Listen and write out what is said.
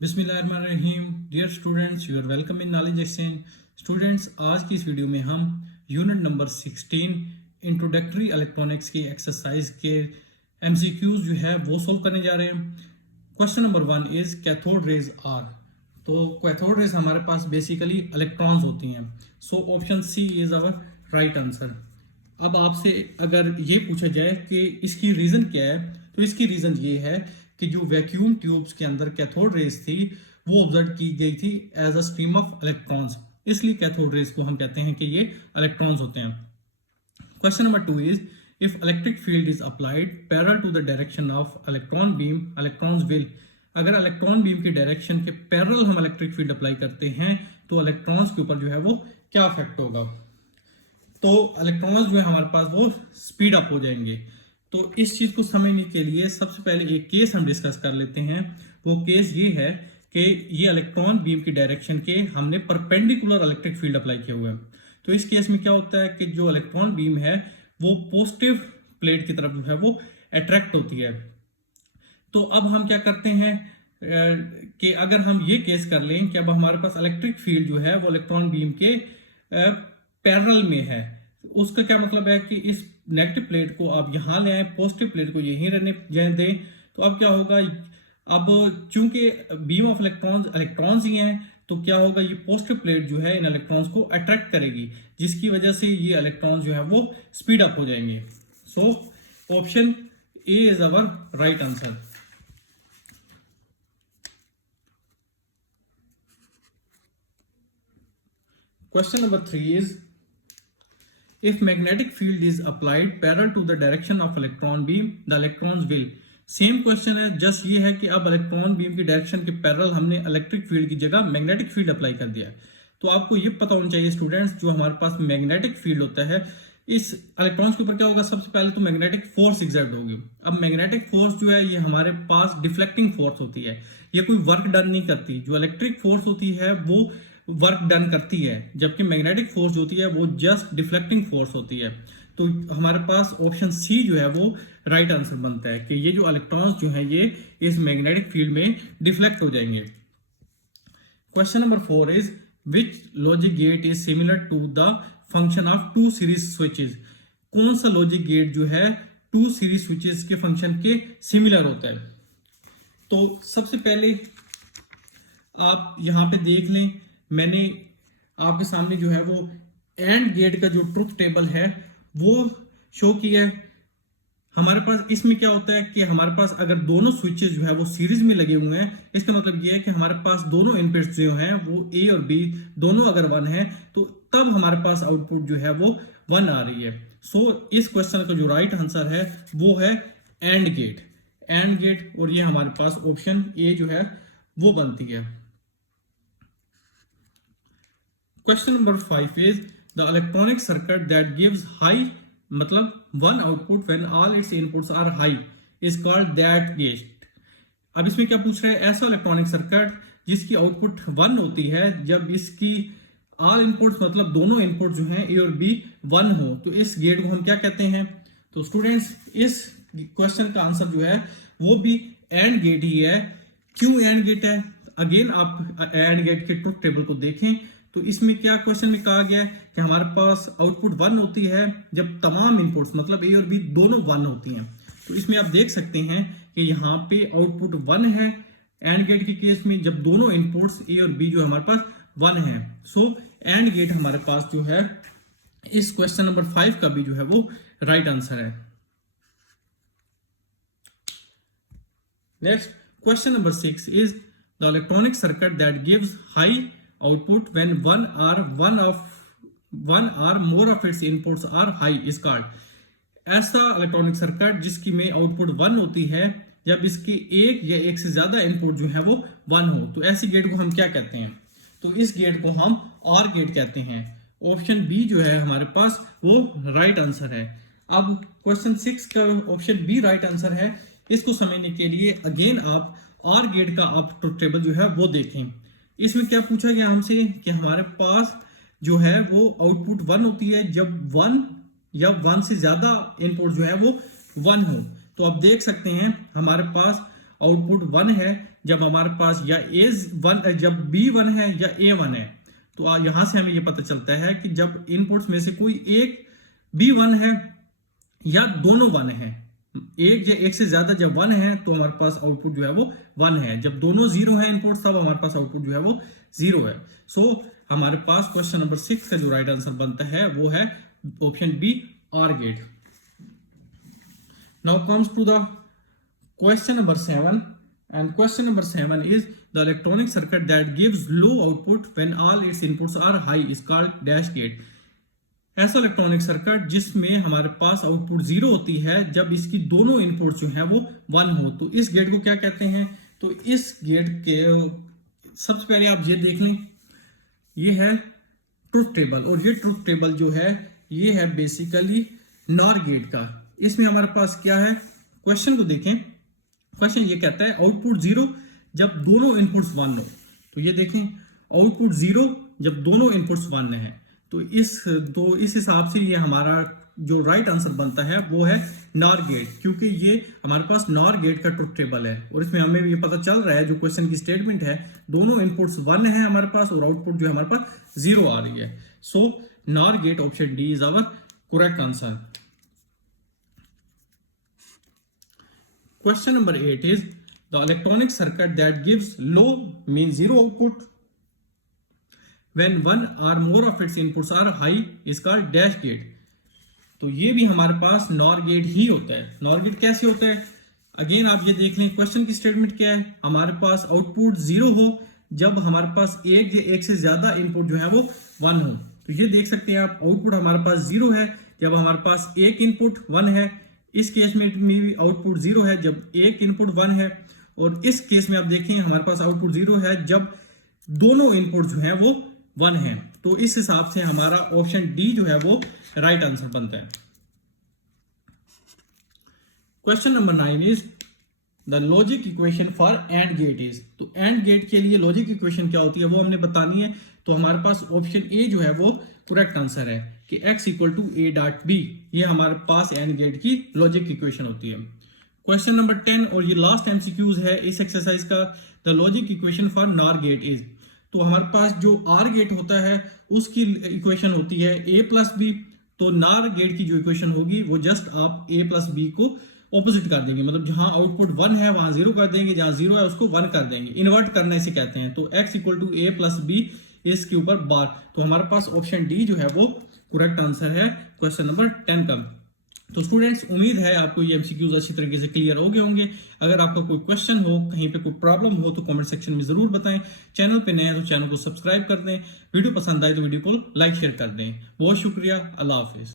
बिस्मिल्लाहिर्रहमानिर्रहीम। Dear students, you are welcome in knowledge exchange. Students, आज की इस वीडियो में हम यूनिट नंबर 16 इंट्रोडक्टरी इलेक्ट्रॉनिक्स की एक्सरसाइज के एमसीक्यूज जो है वो सोल्व करने जा रहे हैं। Question number 1 is cathode rays are. तो कैथोड रेज हमारे पास बेसिकली इलेक्ट्रॉन्स होती हैं। So option C is our right answer. अब आपसे अगर ये पूछा जाए कि इसकी रीज़न क्या है, तो इसकी रीज़न ये है कि जो वैक्यूम ट्यूब्स के अंदर कैथोड रेज थी वो ऑब्जर्व की गई थी as a stream of electrons, इसलिए कैथोड रेज को हम कहते हैं कि ये इलेक्ट्रॉन्स होते हैं। Question number 2 is if electric field is applied parallel to the direction of electron beam, electrons will. अगर इलेक्ट्रॉन बीम की डायरेक्शन के पैरेलल हम इलेक्ट्रिक फील्ड अप्लाई करते हैं तो इलेक्ट्रॉन्स के ऊपर जो है वो क्या इफेक्ट होगा। तो इलेक्ट्रॉन्स जो है हमारे पास वो स्पीड अप हो जाएंगे। तो इस चीज को समझने के लिए सबसे पहले एक केस हम डिस्कस कर लेते हैं। वो केस ये है कि ये इलेक्ट्रॉन बीम की डायरेक्शन के हमने परपेंडिकुलर इलेक्ट्रिक फील्ड अप्लाई किए हुए हैं। तो इस केस में क्या होता है कि जो इलेक्ट्रॉन बीम है वो पॉजिटिव प्लेट की तरफ जो है वो अट्रैक्ट होती है। तो अब हम क्या करते हैं कि अगर हम ये केस कर लें कि अब हमारे पास इलेक्ट्रिक फील्ड जो है वो इलेक्ट्रॉन बीम के पैरेलल में है, उसका क्या मतलब है कि इस नेगेटिव प्लेट को आप यहां ले आए, पॉजिटिव प्लेट को यहीं रहने दें। तो अब क्या होगा, अब चूंकि बीम ऑफ इलेक्ट्रॉन्स इलेक्ट्रॉन्स ही हैं तो क्या होगा, ये पॉजिटिव प्लेट जो है इन इलेक्ट्रॉन्स को अट्रैक्ट करेगी, जिसकी वजह से ये इलेक्ट्रॉन्स जो है वो स्पीड अप हो जाएंगे। So option A is our right answer. Question number 3 is if magnetic field is applied parallel to the direction of electron beam, the electrons will। Same question है, जस्ट ये है कि अब इलेक्ट्रॉन बीम की direction के parallel हमने electric field की जगह मैग्नेटिक फील्ड अप्लाई कर दिया है। तो आपको ये पता होना चाहिए स्टूडेंट्स, जो हमारे पास मैग्नेटिक फील्ड होता है इस इलेक्ट्रॉन्स के ऊपर क्या होगा, सबसे पहले तो मैग्नेटिक फोर्स एग्जर्ट होगी। अब मैग्नेटिक फोर्स जो है ये हमारे पास डिफ्लेक्टिंग फोर्स होती है, ये कोई वर्क डन नहीं करती। जो इलेक्ट्रिक फोर्स होती है वो वर्क डन करती है, जबकि मैग्नेटिक फोर्स होती है वो जस्ट डिफ्लेक्टिंग फोर्स होती है। तो हमारे पास ऑप्शन सी जो है वो राइट आंसर बनता है कि ये जो इलेक्ट्रॉन्स जो है ये इस मैग्नेटिक फील्ड में डिफ्लेक्ट हो जाएंगे। Question number 4 is which logic gate is similar to the function of two series switches. कौन सा लॉजिक गेट जो है टू सीरीज स्विचेस के फंक्शन के सिमिलर होता है। तो सबसे पहले आप यहां पे देख लें, मैंने आपके सामने जो है वो एंड गेट का जो ट्रुथ टेबल है वो शो किया है। हमारे पास इसमें क्या होता है कि हमारे पास अगर दोनों स्विचेस जो है वो सीरीज में लगे हुए हैं, इसका मतलब ये है कि हमारे पास दोनों इनपुट्स जो हैं वो ए और बी दोनों अगर 1 है तो तब हमारे पास आउटपुट जो है वो 1 आ रही है। सो इस क्वेश्चन का जो राइट आंसर है वो है एंड गेट। एंड गेट, और ये हमारे पास ऑप्शन ए जो है वो बनती है। Question number 5 is the electronic circuit that gives high, मतलब one output when all its inputs are high is called that gate. अब इसमें क्या पूछ रहा है, ऐसा इलेक्ट्रॉनिक सर्किट जिसकी आउटपुट 1 होती है जब इसकी ऑल इनपुट्स मतलब दोनों इनपुट जो हैं ए और बी 1 हो, तो इस गेट को हम क्या कहते हैं। तो स्टूडेंट्स, इस क्वेश्चन का आंसर जो है वो भी एंड गेट ही है। क्यों एंड गेट है, अगेन आप एंड गेट के ट्रुथ टेबल को देखें तो इसमें क्या क्वेश्चन में कहा गया है कि हमारे पास आउटपुट 1 होती है जब तमाम इनपुट्स मतलब ए और बी दोनों 1 होती हैं। तो इसमें आप देख सकते हैं कि यहाँ पे आउटपुट 1 है एंड गेट के केस में, जब दोनों इनपुट्स ए और बी जो हमारे पास 1 है। सो एंड गेट हमारे पास जो है इस क्वेश्चन नंबर 5 का भी जो है वो राइट आंसर है। Next question number 6 is the electronic circuit that gives high output when one or more of its inputs are high is called। ऐसा इलेक्ट्रॉनिक सर्किट जिसकी में आउटपुट 1 होती है जब इसकी एक या एक से ज्यादा इनपुट जो है वो 1 हो, तो ऐसी गेट को हम क्या कहते हैं। तो इस गेट को हम और गेट कहते हैं। ऑप्शन बी जो है हमारे पास वो राइट आंसर है। अब क्वेश्चन 6 का ऑप्शन बी राइट आंसर है। इसको समझने के लिए अगेन आप और गेट का आप ट्रुथ टेबल जो है वो देखें। इसमें क्या पूछा गया हमसे कि हमारे पास जो है वो आउटपुट 1 होती है जब 1 या 1 से ज्यादा इनपुट जो है वो 1 हो। तो आप देख सकते हैं हमारे पास आउटपुट 1 है, जब हमारे पास या A1 जब B1 है या A1 है। तो यहां से हमें ये पता चलता है कि जब इनपुट्स में से कोई एक B1 है या दोनों 1 है, एक से ज्यादा जब 1 है तो हमारे पास आउटपुट जो है वो 1 है। जब दोनों 0 है इनपुट तब हमारे पास आउटपुट जो है वो 0 है। सो हमारे पास क्वेश्चन नंबर 6 का जो राइट आंसर बनता है वो है option B, OR gate. Now comes to the question number 7, and question number 7 is the electronic circuit that gives low output when all its inputs are high is called dash gate। ऐसा electronic circuit जिसमें हमारे पास output 0 होती है जब इसकी दोनों input जो है वो 1 हो, तो इस गेट को क्या कहते हैं? तो इस गेट के सबसे पहले आप ये देख लें, ये है ट्रुथ टेबल, और ये ट्रुथ टेबल जो है ये है बेसिकली नॉर गेट का। इसमें हमारे पास क्या है, क्वेश्चन को देखें। क्वेश्चन ये कहता है आउटपुट 0 जब दोनों इनपुट्स 1 हो। तो ये देखें आउटपुट 0 जब दोनों इनपुट्स 1 है। तो इस हिसाब से ये हमारा जो राइट आंसर बनता है वो है नॉर गेट, क्योंकि ये हमारे पास नॉर गेट का ट्रुथ टेबल है और इसमें हमें ये पता चल रहा है जो क्वेश्चन की स्टेटमेंट है दोनों इनपुट्स 1 है हमारे पास और आउटपुट जो है हमारे पास 0 आ रही है। So NOR gate option D is our correct answer. Question number 8 is the electronic circuit that gives low means 0 output when one or more of its inputs are high is called dash gate। तो ये भी हमारे पास nor gate ही होता है। Nor gate कैसे होता है? Again आप ये देख लें, क्वेश्चन की स्टेटमेंट क्या है, हमारे पास आउटपुट 0 हो जब हमारे पास एक या एक से ज्यादा इनपुट जो है वो 1 हो। तो ये देख सकते हैं आप, आउटपुट हमारे पास 0 है जब हमारे पास एक इनपुट 1 है। इस केस में भी आउटपुट 0 है जब एक इनपुट 1 है, और इस केस में आप देखें हमारे पास आउटपुट 0 है जब दोनों इनपुट जो है वो 1 है। तो इस हिसाब से हमारा ऑप्शन डी जो है वो राइट आंसर बनता है। Question number 9 is the logic equation for AND gate is. तो एंड गेट के लिए लॉजिक इक्वेशन क्या होती है वो हमने बतानी है। तो हमारे पास ऑप्शन ए जो है वो करेक्ट आंसर है कि x equal to A dot B, ये हमारे पास एंड गेट की लॉजिक इक्वेशन होती है। क्वेश्चन नंबर 10 और ये लास्ट एमसीक्यूज है इस एक्सरसाइज का। The logic equation for NOR gate is. तो हमारे पास जो आर गेट होता है उसकी इक्वेशन होती है a प्लस बी। तो नॉर गेट की जो इक्वेशन होगी वो जस्ट आप a प्लस बी को ऑपोजिट कर देंगे, मतलब जहां आउटपुट 1 है वहां 0 कर देंगे, जहां 0 है उसको 1 कर देंगे। इन्वर्ट करना इसे कहते हैं। तो x equal to a plus B, इसके ऊपर बार। तो हमारे पास ऑप्शन डी जो है वो करेक्ट आंसर है क्वेश्चन नंबर 10 का। तो स्टूडेंट्स, उम्मीद है आपको ये एमसीक्यूज अच्छी तरीके से क्लियर हो गए होंगे। अगर आपका कोई क्वेश्चन हो, कहीं पे कोई प्रॉब्लम हो तो कमेंट सेक्शन में जरूर बताएं। चैनल पे नए हैं तो चैनल को सब्सक्राइब कर दें। वीडियो पसंद आए तो वीडियो को लाइक शेयर कर दें। बहुत शुक्रिया। अल्लाह हाफिज।